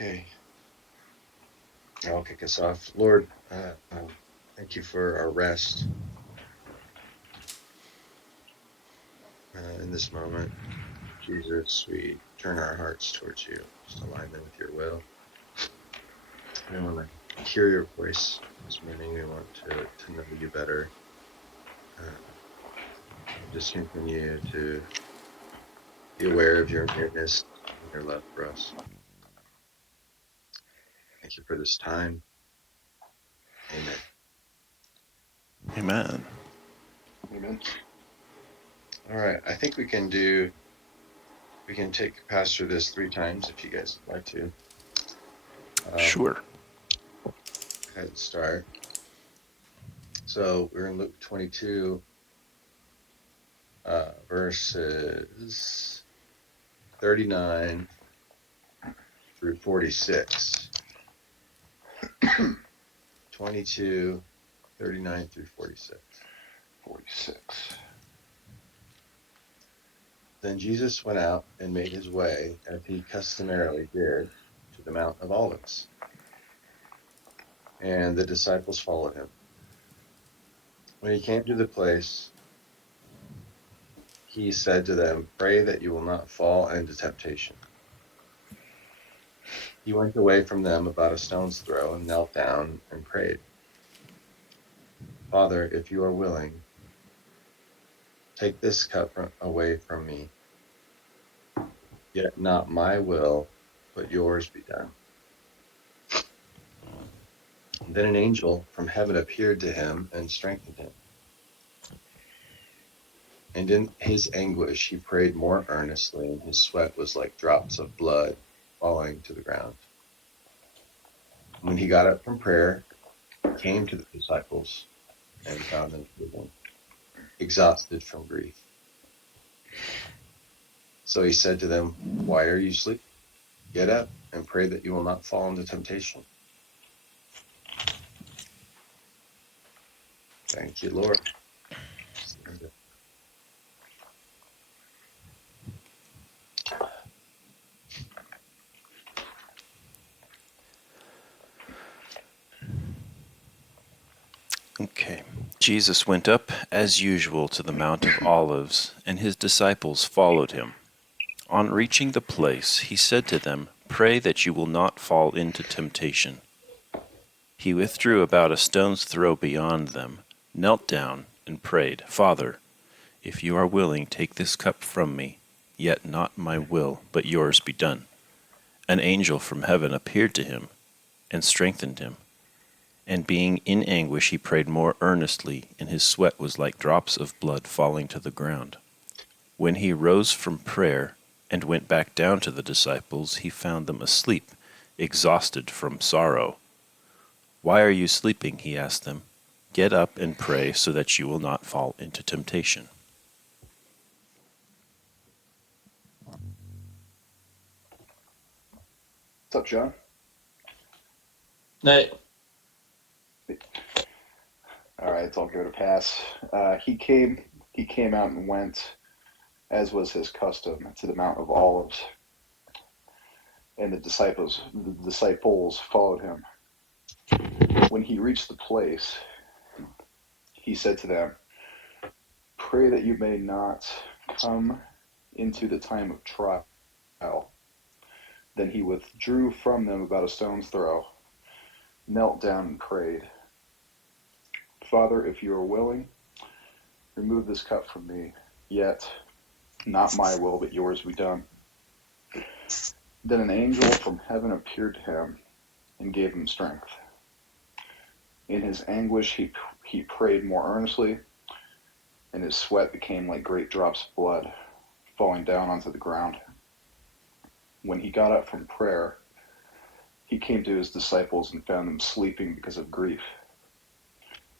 Okay, I'll kick us off. Lord, thank you for our rest in this moment. Jesus, we turn our hearts towards you, just align them with your will. We want to hear your voice this morning. We want to know you better. Just continue to be aware of your nearness and your love for us. Thank you for this time. Amen. Amen. Amen. All right, I think we can take Pastor this 3 times if you guys would like to. Sure. Go ahead and start. So we're in Luke 22, verses 39 through 46. 22, 39 through 46. 46. Then Jesus went out and made his way, as he customarily did, to the Mount of Olives, and the disciples followed him. When he came to the place, he said to them, "Pray that you will not fall into temptation." He went away from them about a stone's throw and knelt down and prayed, "Father, if you are willing, take this cup away from me, yet not my will, but yours be done." Then an angel from heaven appeared to him and strengthened him. And in his anguish he prayed more earnestly, and his sweat was like drops of blood falling to the ground. When he got up from prayer, he came to the disciples and found them sleeping, exhausted from grief. So he said to them, "Why are you sleeping? Get up and pray that you will not fall into temptation." Thank you, Lord. Okay. Jesus went up as usual to the Mount of Olives, and his disciples followed him. On reaching the place, he said to them, "Pray that you will not fall into temptation." He withdrew about a stone's throw beyond them, knelt down, and prayed, "Father, if you are willing, take this cup from me, yet not my will, but yours be done." An angel from heaven appeared to him and strengthened him. And being in anguish, he prayed more earnestly, and his sweat was like drops of blood falling to the ground. When he rose from prayer and went back down to the disciples, he found them asleep, exhausted from sorrow. "Why are you sleeping?" he asked them. "Get up and pray so that you will not fall into temptation." What's up, John? Hey. All right, I'll give it a pass. He came out and went, as was his custom, to the Mount of Olives, and the disciples followed him. When he reached the place, he said to them, "Pray that you may not come into the time of trial." Then he withdrew from them about a stone's throw, knelt down and prayed, "Father, if you are willing, remove this cup from me, yet not my will, but yours be done." Then an angel from heaven appeared to him and gave him strength. In his anguish, he prayed more earnestly, and his sweat became like great drops of blood falling down onto the ground. When he got up from prayer, he came to his disciples and found them sleeping because of grief.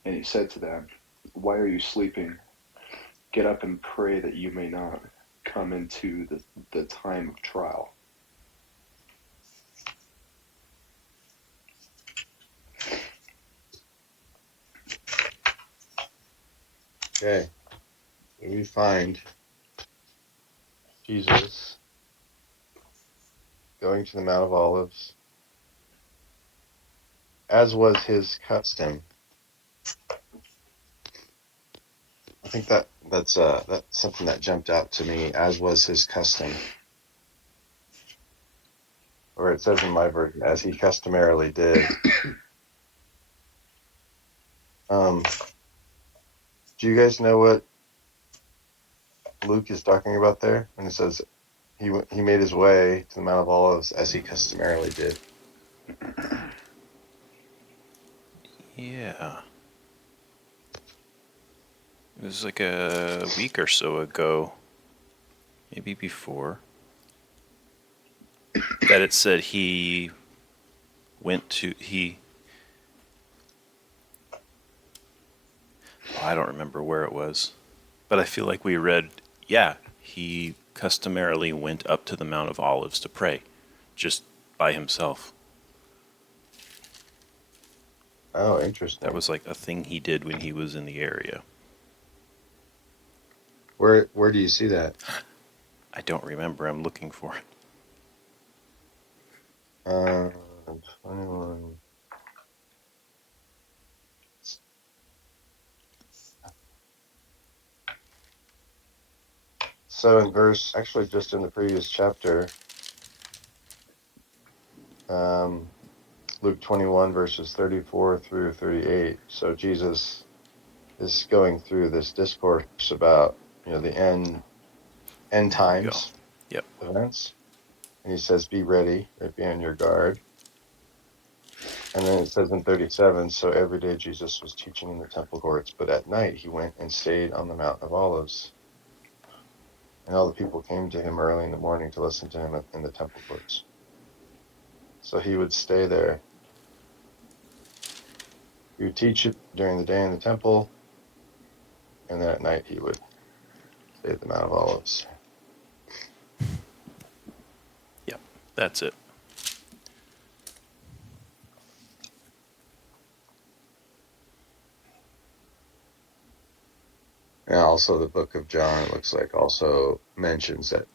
And he said to them, "Why are you sleeping? Get up and pray that you may not come into the time of trial." Okay, we find Jesus going to the Mount of Olives, as was his custom. I think that's something that jumped out to me, as was his custom. Or it says in my version, as he customarily did. Do you guys know what Luke is talking about there when it says he made his way to the Mount of Olives as he customarily did? Yeah. It was like a week or so ago, maybe before, that it said he I don't remember where it was, but I feel like we read, yeah, he customarily went up to the Mount of Olives to pray, just by himself. Oh, That interesting. was like a thing he did when he was in the area. Where do you see that? I don't remember. I'm looking for it. 21. So in verse, actually just in the previous chapter, Luke 21 verses 34 through 38. So Jesus is going through this discourse about, the end There we go. times Yep. events, and he says, "Be ready, right, be on your guard." And then it says in 37, so every day Jesus was teaching in the temple courts, but at night he went and stayed on the Mount of Olives. And all the people came to him early in the morning to listen to him in the temple courts. So he would stay there. He would teach it during the day in the temple, and then at night he would stay at the Mount of Olives. Yep. That's it. And also the book of John, it looks like, also mentions that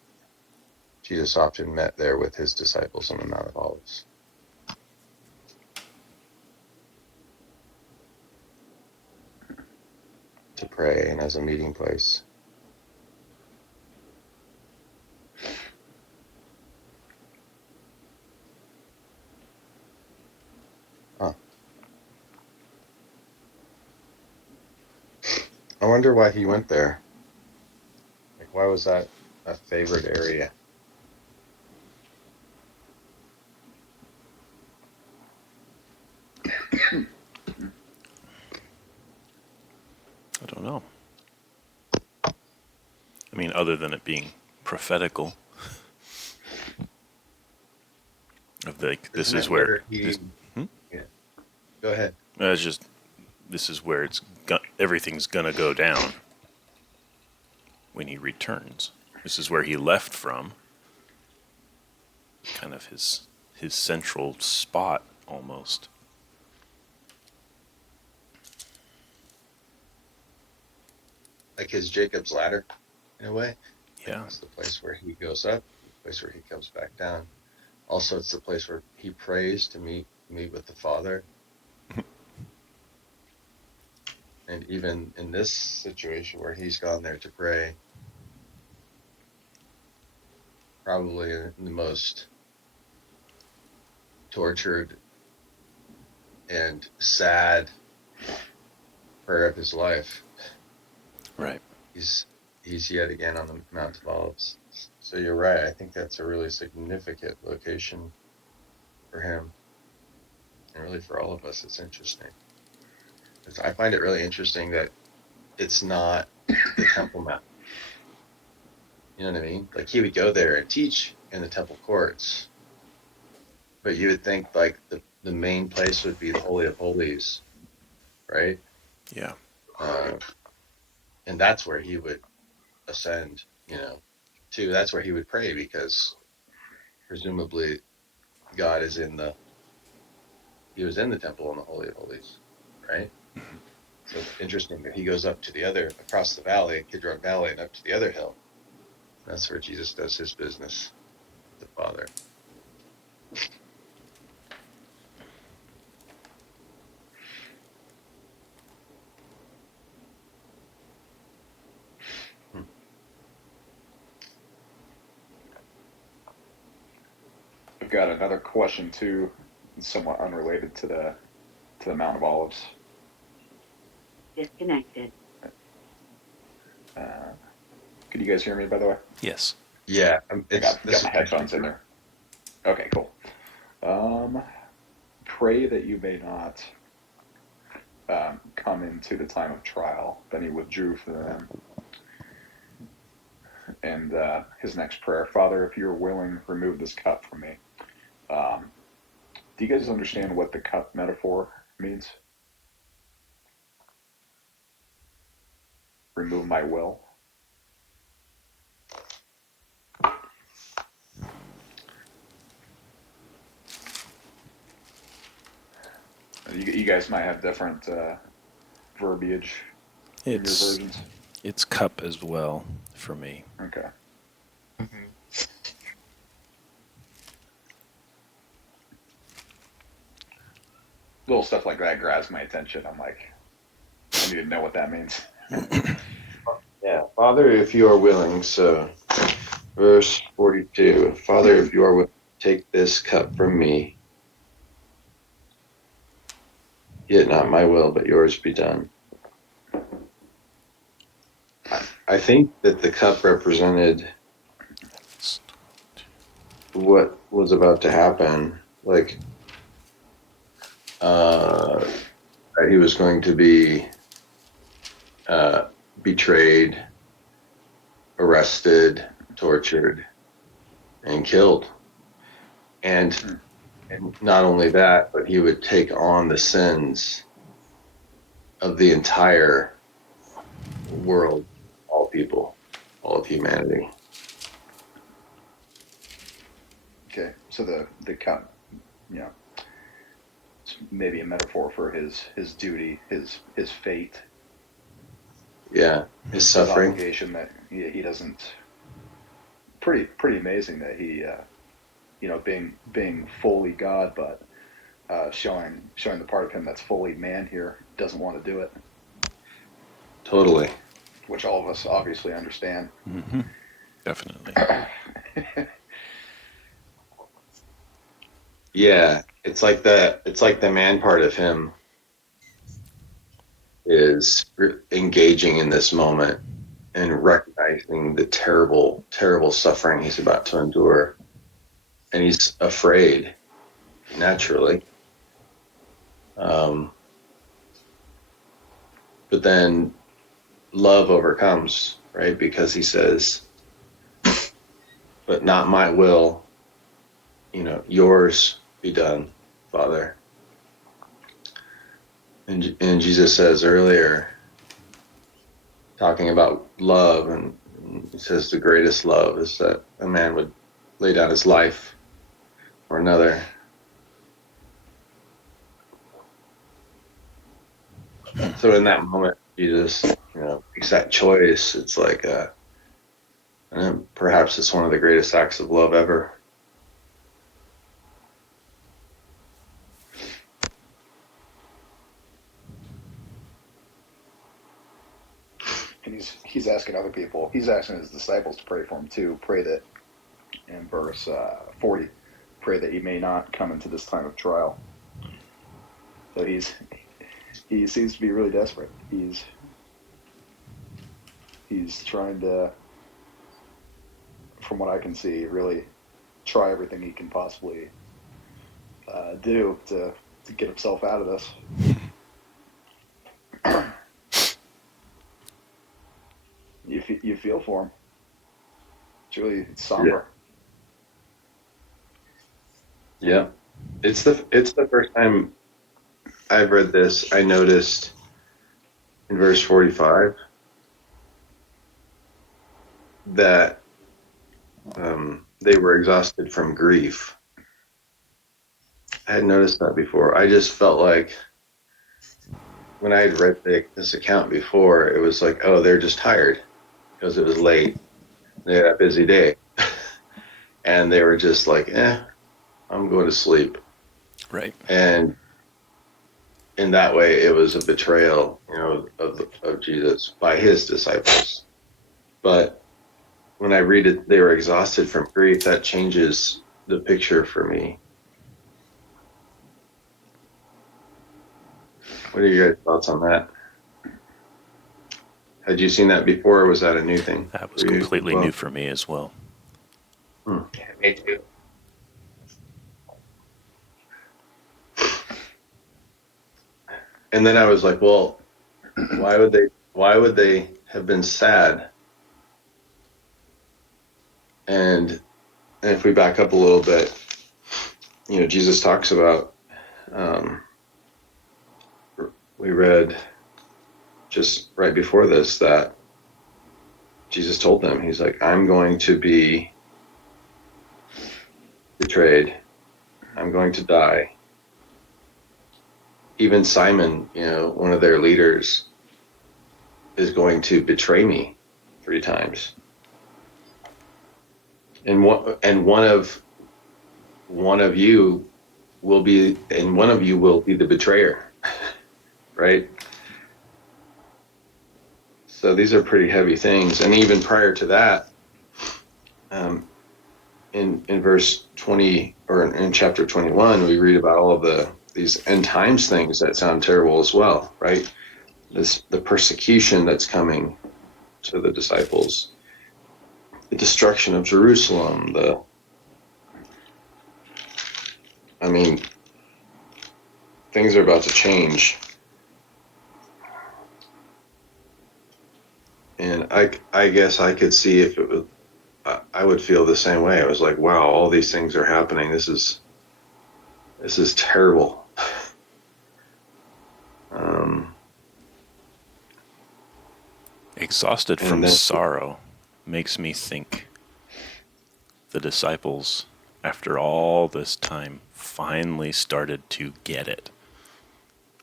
Jesus often met there with his disciples on the Mount of Olives to pray and as a meeting place. Huh. I wonder why he went there. Like, why was that a favorite area? I don't know. I mean, other than it being prophetical, of like this Isn't is it where where he? this. Hmm? Yeah. Go ahead. It's just this is where everything's gonna go down when he returns. This is where he left from. Kind of his central spot almost. Like his Jacob's ladder, in a way. Like Yeah. it's the place where he goes up, the place where he comes back down. Also, it's the place where he prays to meet with the Father. And even in this situation where he's gone there to pray, probably in the most tortured and sad prayer of his life, Right. he's yet again on the Mount of Olives. So you're right. I think that's a really significant location for him, and really for all of us. It's interesting. I find it really interesting that it's not the Temple Mount. You know what I mean? Like he would go there and teach in the temple courts, but you would think like the main place would be the Holy of Holies, right? Yeah. Uh, and that's where he would ascend, to. That's where he would pray because presumably God is he was in the temple in the Holy of Holies, right? So it's interesting that he goes up to across the valley, Kidron Valley, and up to the other hill. That's where Jesus does his business with the Father. got another question too, somewhat unrelated to the Mount of Olives. Disconnected. Could you guys hear me, by the way? Yes. Yeah, I got my headphones in there. Okay, cool. Pray that you may not come into the time of trial. Then he withdrew from them. And his next prayer, Father, if you're willing, remove this cup from me. Do you guys understand what the cup metaphor means? Remove my will. You guys might have different verbiage in your versions. It's cup as well for me. Okay. Mm-hmm. Little stuff like that grabs my attention. I'm like, I need to know what that means. Yeah, Father, if you are willing. So, verse 42. Father, if you are willing, take this cup from me. Yet not my will, but yours be done. I think that the cup represented what was about to happen. Like, that he was going to be betrayed, arrested, tortured, and killed. And not only that, but he would take on the sins of the entire world, all people, all of humanity. Okay, so the cup, it's maybe a metaphor for his duty, his fate. Yeah, his suffering. His obligation that he doesn't. Pretty amazing that he, being fully God, but showing the part of him that's fully man here doesn't want to do it. Totally. Which all of us obviously understand. Mm-hmm. Definitely. Yeah, it's like the man part of him is engaging in this moment and recognizing the terrible, terrible suffering he's about to endure. And he's afraid, naturally. But then love overcomes, right? Because he says, but not my will, yours be done, Father. And Jesus says earlier, talking about love, and he says the greatest love is that a man would lay down his life for another. So in that moment, Jesus, makes that choice. It's like, and perhaps it's one of the greatest acts of love ever. And he's asking other people. He's asking his disciples to pray for him too. Pray that, in verse 40, pray that he may not come into this time of trial. So he seems to be really desperate. He's trying to, from what I can see, really try everything he can possibly do to get himself out of this. You feel for him. It's really somber. Yeah. It's the first time I've read this. I noticed in verse 45 that they were exhausted from grief. I hadn't noticed that before. I just felt like when I had read this account before, it was like, oh, they're just tired because it was late. They had a busy day. And they were just like, I'm going to sleep. Right. And in that way, it was a betrayal, of Jesus by his disciples. But when I read it, they were exhausted from grief. That changes the picture for me. What are your guys' thoughts on that? Had you seen that before, or was that a new thing That was for you? completely Well, new for me as well. hmm. Yeah, me too. And then I was like, well, why would they have been sad? And if we back up a little bit, Jesus talks about, um, we read just right before this that Jesus told them, he's like, I'm going to be betrayed. I'm going to die. Even Simon, one of their leaders, is going to betray me 3 times. And one of you will be the betrayer, right? So these are pretty heavy things. And even prior to that, in verse 20, or in chapter 21, we read about all of these end times things that sound terrible as well, right? The persecution that's coming to the disciples, the destruction of Jerusalem, things are about to change. And I guess I could see if it was, I would feel the same way. I was like, wow, all these things are happening. This is terrible. Exhausted And from then, sorrow makes me think the disciples, after all this time, finally started to get it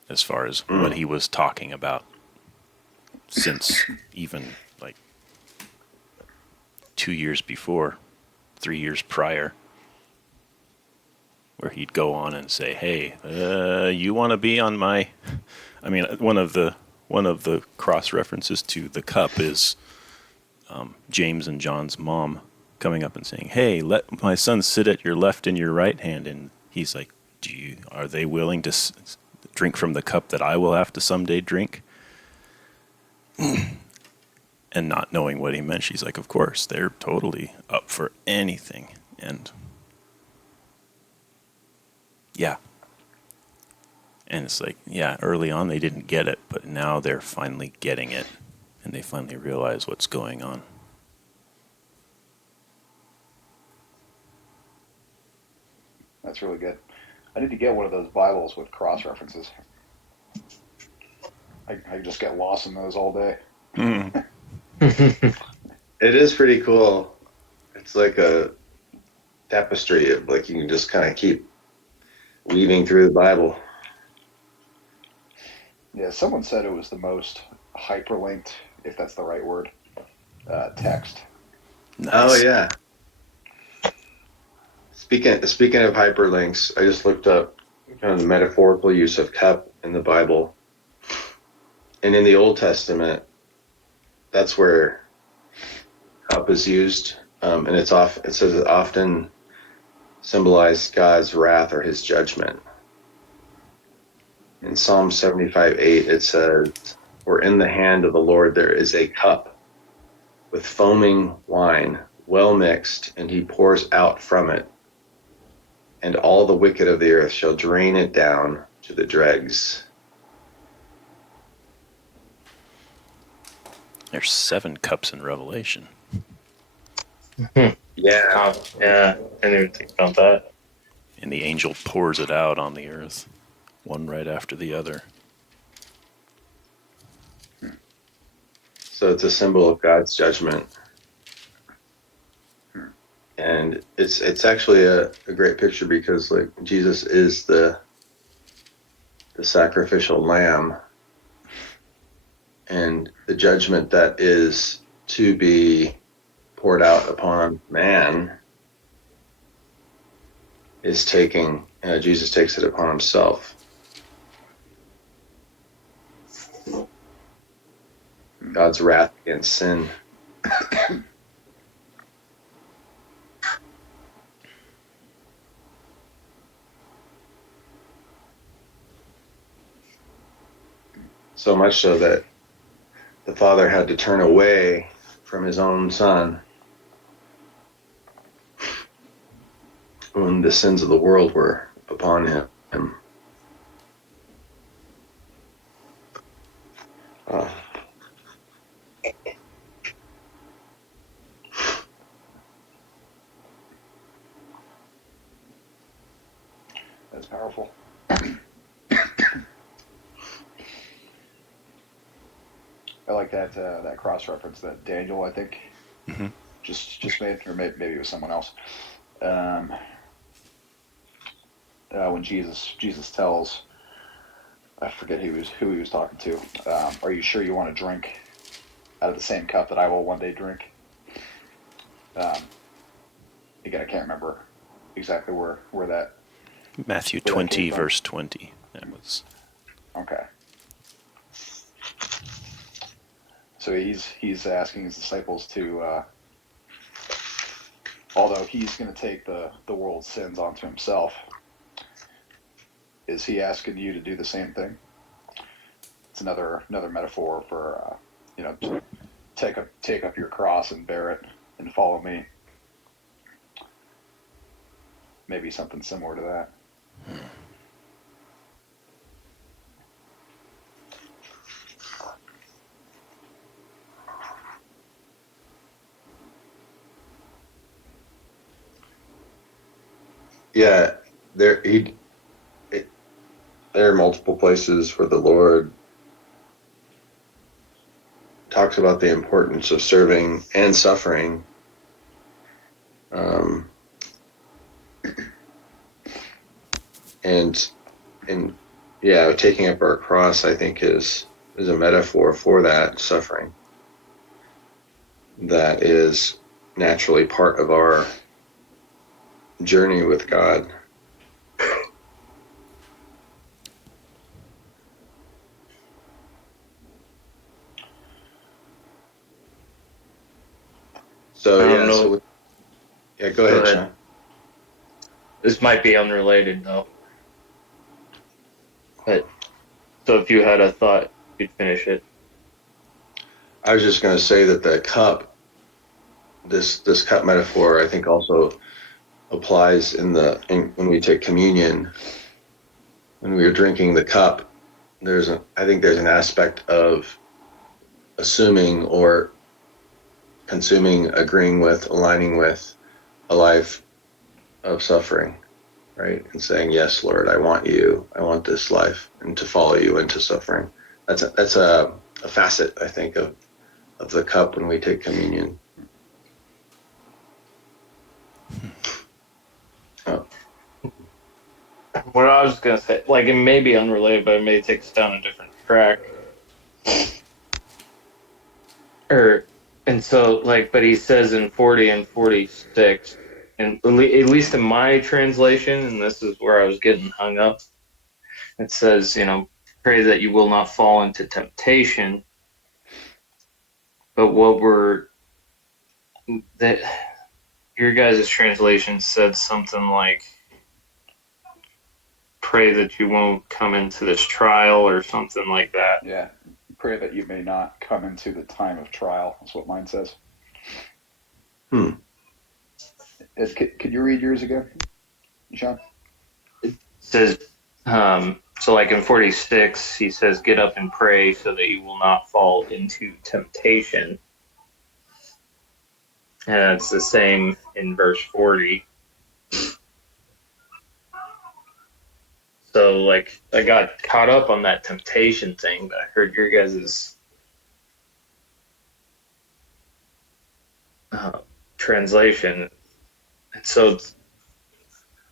as far as what he was talking about, since even like 2 years before, 3 years prior, where he'd go on and say, hey, you want to be on my... I mean, one of the cross references to the cup is James and John's mom coming up and saying, hey, let my son sit at your left and your right hand. And he's like, are they willing to drink from the cup that I will have to someday drink? And not knowing what he meant, she's like, of course, they're totally up for anything. And yeah. And it's like, yeah, early on they didn't get it, but now they're finally getting it. And they finally realize what's going on. That's really good. I need to get one of those Bibles with cross references. I just get lost in those all day. it is pretty cool. It's like a tapestry of, like, you can just kind of keep weaving through the Bible. Yeah, someone said it was the most hyperlinked, if that's the right word, text. Nice. Oh yeah. Speaking of hyperlinks, I just looked up kind of the metaphorical use of cup in the Bible, and in the Old Testament, that's where cup is used, and it says it often symbolized God's wrath or His judgment. In Psalm 75:8, it says, "For in the hand of the Lord there is a cup with foaming wine, well mixed, and He pours out from it. And all the wicked of the earth shall drain it down to the dregs." There's 7 cups in Revelation. Yeah. Yeah, I didn't even think about that. And the angel pours it out on the earth, one right after the other. So it's a symbol of God's judgment. And it's actually a great picture, because, like, Jesus is the sacrificial lamb, and the judgment that is to be poured out upon man is Jesus takes it upon himself. God's wrath against sin. So much so that the Father had to turn away from his own Son when the sins of the world were upon him. Uh, That's powerful. I like that that cross reference that Daniel, I think, Mm-hmm. just made, or maybe it was someone else. Um, when Jesus tells, I forget who he was talking to. Are you sure you want to drink out of the same cup that I will one day drink? Again, I can't remember exactly where Matthew that came 20, from. verse 20. That was. Okay, so he's asking his disciples to, although he's going to take the world's sins onto himself, is he asking you to do the same thing? It's another metaphor for to take up your cross and bear it and follow me. Maybe something similar to that. yeah, there there are multiple places where the Lord talks about the importance of serving and suffering. And yeah, taking up our cross, I think, is a metaphor for that suffering that is naturally part of our journey with God. So I don't yeah, know. go Go ahead, ahead. Sean. This might be unrelated though. But so if you had a thought, you'd finish it. I was just going to say that the cup, this cup metaphor, I think also applies when we take communion. When we are drinking the cup, I think there's an aspect of assuming or consuming, agreeing with, aligning with a life of suffering, right? And saying, yes, Lord, I want you. I want this life, and to follow you into suffering. That's a facet, I think, of the cup when we take communion. Oh, What I was gonna say, like it may be unrelated, but it may take us down a different track. Or and so like, but he says in 40 and 46, and at least in my translation, and this is where I was getting hung up. It says, pray that you will not fall into temptation. But that your guys' translation said something like, pray that you won't come into this trial or something like that. Yeah, pray that you may not come into the time of trial. That's what mine says. Could you read yours again, Sean? It says, so like in 46, he says, get up and pray so that you will not fall into temptation. And it's the same in verse 40. So like I got caught up on that temptation thing, but I heard your guys' translation. And so,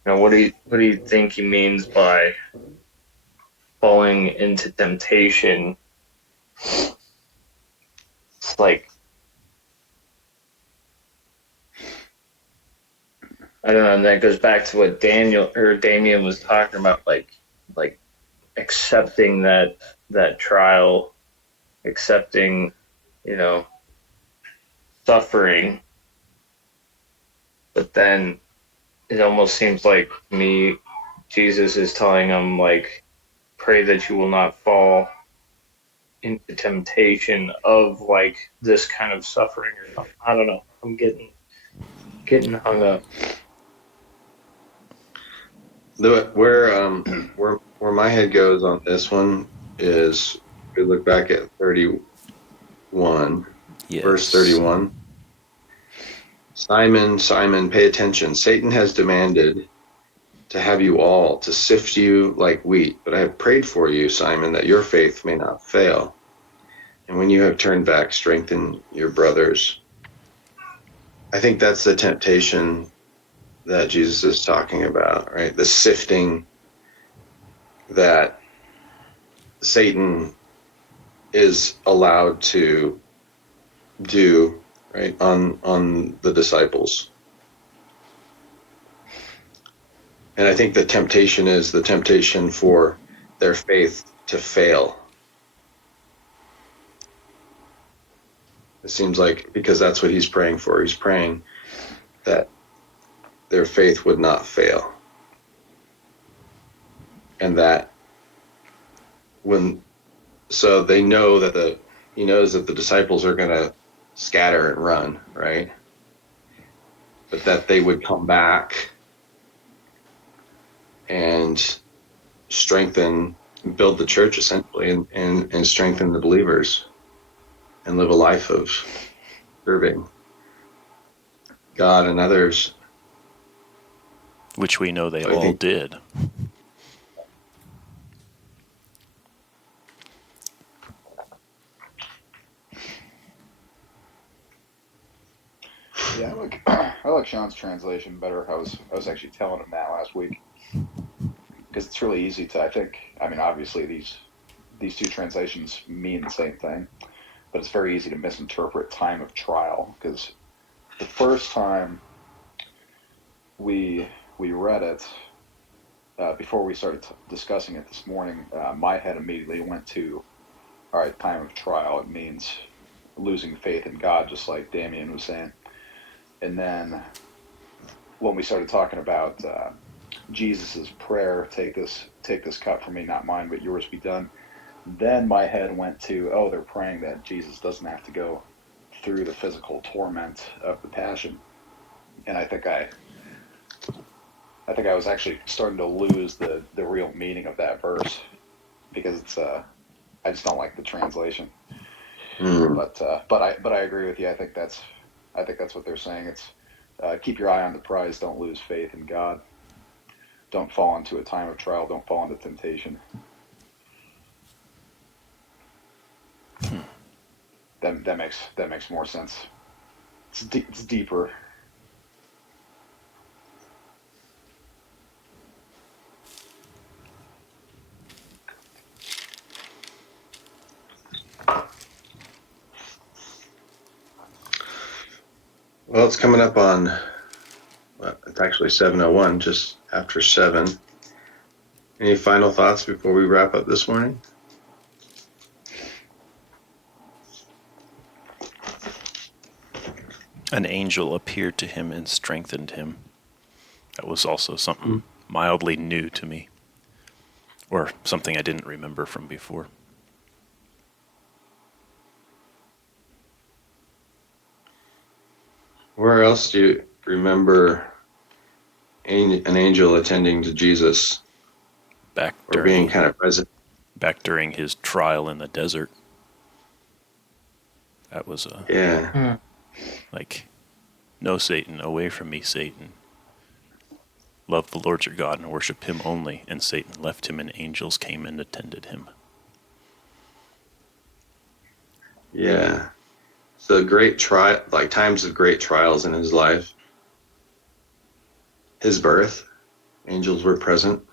what do you think he means by falling into temptation? It's like, I don't know. And that goes back to what Damien was talking about, like accepting that trial, accepting, you know, suffering. But then it almost seems like Jesus is telling him like, pray that you will not fall into temptation of like this kind of suffering or something. I don't know. I'm getting hung up. Where my head goes on this one is we look back at 31, verse Yes. 31. Simon, Simon, pay attention. Satan has demanded to have you all, to sift you like wheat, but I have prayed for you, Simon, that your faith may not fail. And when you have turned back, strengthen your brothers. I think that's the temptation that Jesus is talking about, right? The sifting that Satan is allowed to do, right, on the disciples. And I think the temptation is the temptation for their faith to fail. It seems like, because that's what he's praying for. He's praying that their faith would not fail. And that so they know that he knows that the disciples are going to scatter and run, right? But that they would come back and strengthen, build the church essentially, and strengthen the believers and live a life of serving God and others. Which we know they So I all think, did. Yeah, I like Sean's translation better. I was actually telling him that last week because it's really easy to. I mean, obviously these two translations mean the same thing, but it's very easy to misinterpret time of trial because the first time we read it, before we started discussing it this morning, my head immediately went to, all right, time of trial. It means losing faith in God, just like Damien was saying. And then when we started talking about Jesus's prayer, take this cup from me, not mine, but yours be done. Then my head went to, oh, they're praying that Jesus doesn't have to go through the physical torment of the passion. And I think I was actually starting to lose the real meaning of that verse because it's I just don't like the translation. But I agree with you. I think that's what they're saying. It's keep your eye on the prize. Don't lose faith in God. Don't fall into a time of trial. Don't fall into temptation. That makes more sense. It's deeper. well, it's coming up on, well, it's actually 7:01, just after 7. Any final thoughts before we wrap up this morning? An angel appeared to him and strengthened him. That was also something mildly new to me, or something I didn't remember from before. Where else do you remember an angel attending to Jesus Back or being during kind of present? back during his trial in the desert. That was Yeah. like, no, Satan, away from me, Satan. Love the Lord your God and worship him only. And Satan left him, and angels came and attended him. Yeah. So great trial, like times of great trials in his life. His birth, angels were present,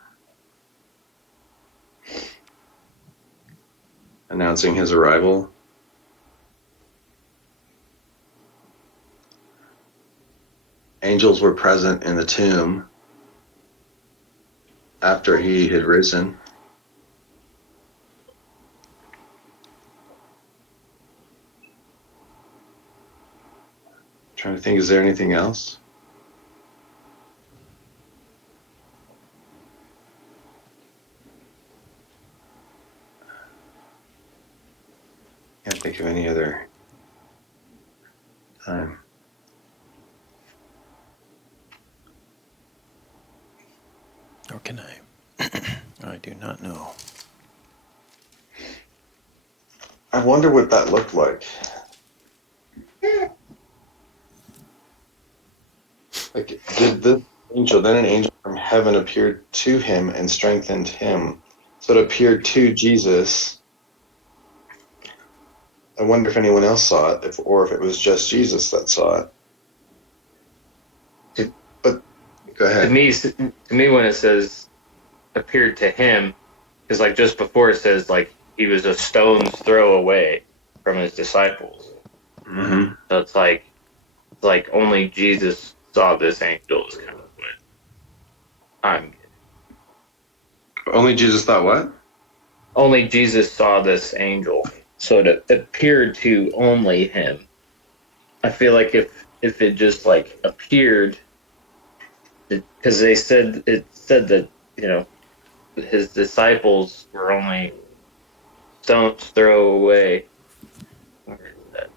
announcing his arrival. Angels were present in the tomb after he had risen. Trying to think, is there anything else? can't think of any other time. Or can I? I do not know. I wonder what that looked like. Like, did this angel, then an angel from heaven appeared to him and strengthened him? So it appeared to Jesus. I wonder if anyone else saw it, or if it was just Jesus that saw it. But go To ahead. me, when it says appeared to him, because like just before it says like he was a stone's throw away from his disciples. Mm-hmm. So it's like only Jesus saw this angel is kind of what I'm getting. Only Jesus thought what? Only Jesus saw this angel, so it appeared to only him. I feel like if it just like appeared, because they said it said that his disciples were only stone's throw away. Where is that?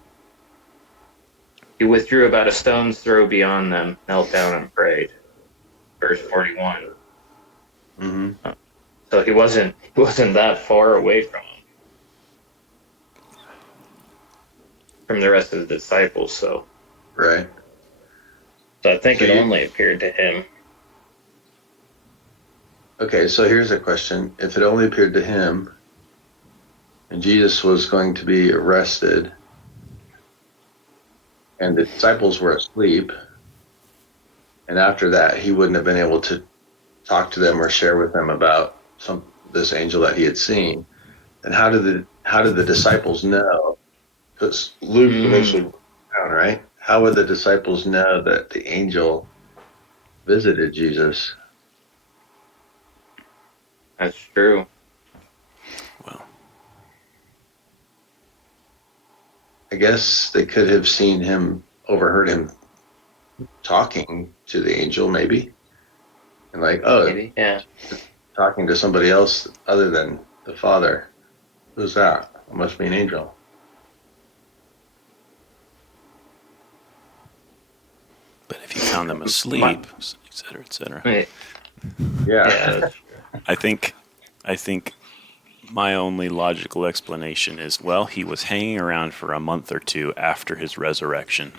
He withdrew about a stone's throw beyond them, knelt down and prayed. Verse 41. Mm-hmm. So he wasn't that far away from the rest of the disciples. So Right. I think So it you only appeared to him. okay? So here's a question: if it only appeared to him, and Jesus was going to be arrested, and the disciples were asleep, and after that he wouldn't have been able to talk to them or share with them about this angel that he had seen. And how did the disciples know? Because Luke eventually Mm, wrote it down, right? How would the disciples know that the angel visited Jesus? that's true. Well, I guess they could have seen him, overheard him talking to the angel, maybe, and like, oh, Maybe, yeah. talking to somebody else other than the Father. Who's that? It must be an angel. but if you found them My, asleep, et cetera, et cetera, yeah, Yeah. that's true. I think my only logical explanation is, well, he was hanging around for a month or two after his resurrection,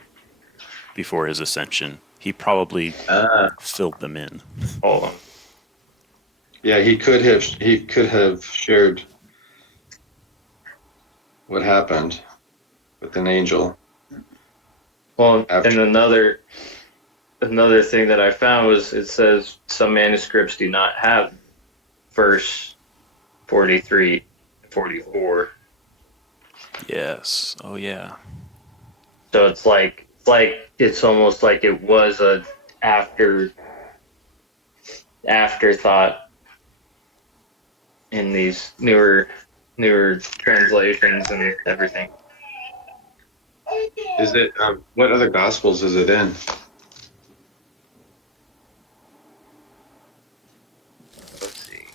before his ascension. He probably uh, filled them in. Hold on. yeah. He could have shared what happened with an angel Well, and after. another thing that I found was it says some manuscripts do not have verse 43, 44. Yes. Oh, yeah. So it's almost like it was a afterthought in these newer translations and everything. Is it? What other gospels is it in? Let's see.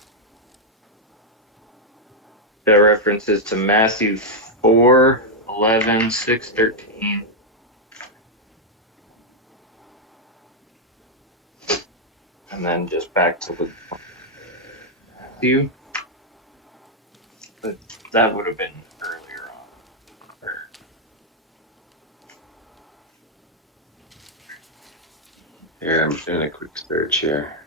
The references to Matthew 4, 11, 6, 13, and then just back to Luke Matthew. But that would have been earlier on. Here, I'm doing a quick search here.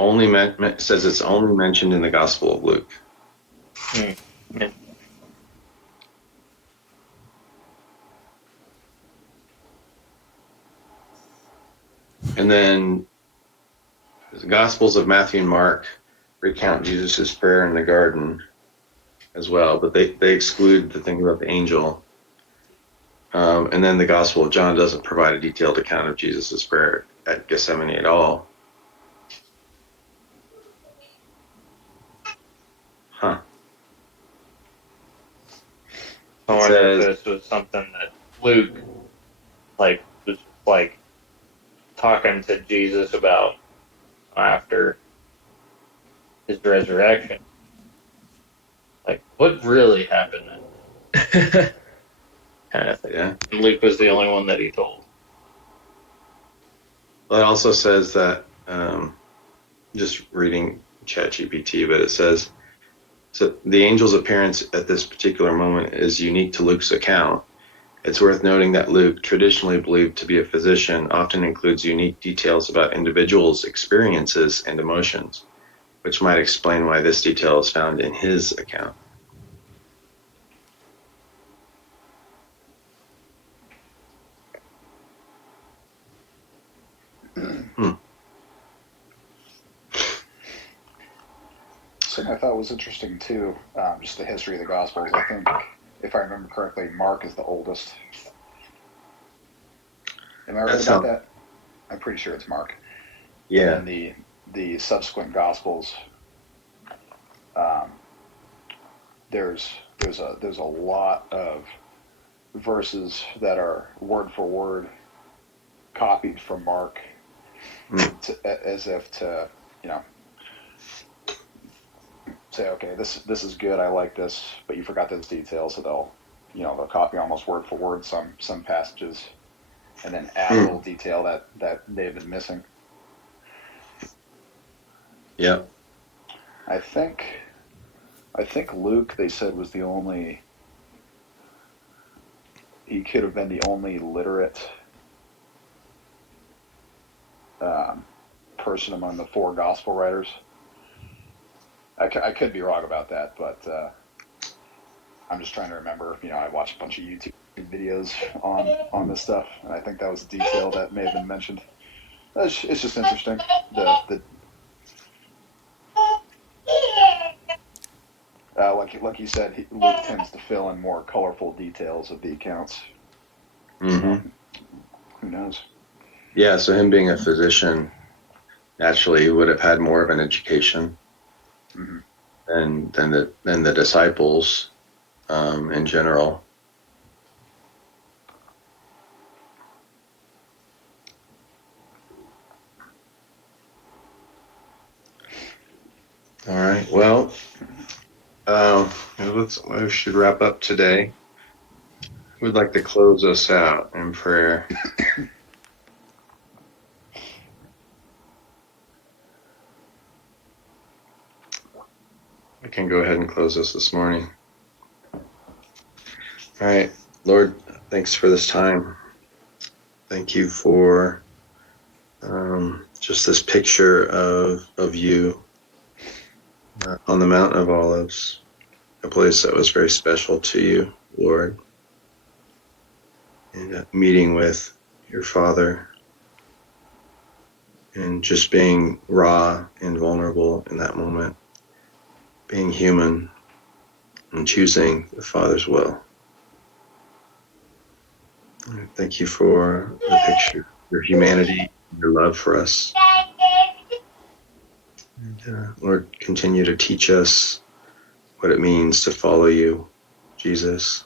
It says it's only mentioned in the Gospel of Luke. Yeah. And then the Gospels of Matthew and Mark recount Jesus' prayer in the garden as well, but they exclude the thing about the angel. And then the Gospel of John doesn't provide a detailed account of Jesus' prayer at Gethsemane at all. Huh. I It wonder if says, this was something that Luke was talking to Jesus about after his resurrection. Like, what really happened then? Kind of thing. Yeah. And Luke was the only one that he told. Well, it also says that, just reading ChatGPT, but it says, so the angel's appearance at this particular moment is unique to Luke's account. It's worth noting that Luke, traditionally believed to be a physician, often includes unique details about individuals' experiences and emotions, which might explain why this detail is found in his account. Something I thought was interesting too, just the history of the Gospels. I think, if I remember correctly, Mark is the oldest. Am I right about that? I'm pretty sure it's Mark. Yeah. And then the subsequent Gospels, there's a lot of verses that are word for word copied from Mark, as if to, you know, say, okay, this is good, I like this, but you forgot this detail, so they'll copy almost word for word some passages, and then add a little detail that they've been missing. Yep. I think Luke, they said, was the only. He could have been the only literate person among the four gospel writers. I could be wrong about that, but I'm just trying to remember. I watched a bunch of YouTube videos on this stuff, and I think that was a detail that may have been mentioned. It's just interesting. Like you said, Luke tends to fill in more colorful details of the accounts. Mm-hmm. So, who knows? Yeah, so him being a physician, naturally he would have had more of an education than the disciples in general. All right. Well, we should wrap up today. We'd like to close us out in prayer. I can go ahead and close this morning. All right. Lord, thanks for this time. Thank you for just this picture of you on the Mountain of Olives, a place that was very special to you, Lord, and meeting with your Father and just being raw and vulnerable in that moment, being human and choosing the Father's will. Thank you for the picture, your humanity, your love for us. And, Lord, continue to teach us what it means to follow you, Jesus.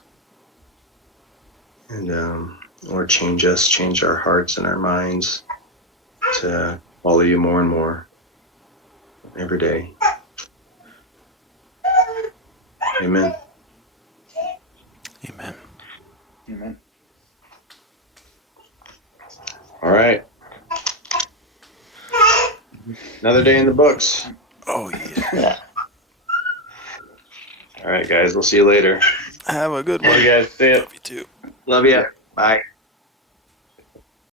And Lord, change us, change our hearts and our minds to follow you more and more every day. Amen. Amen. Amen. All right. Another day in the books. Oh, yeah. Yeah. All right, guys. We'll see you later. Have a good Hey one. guys, see ya. Love you too. Love you. Bye.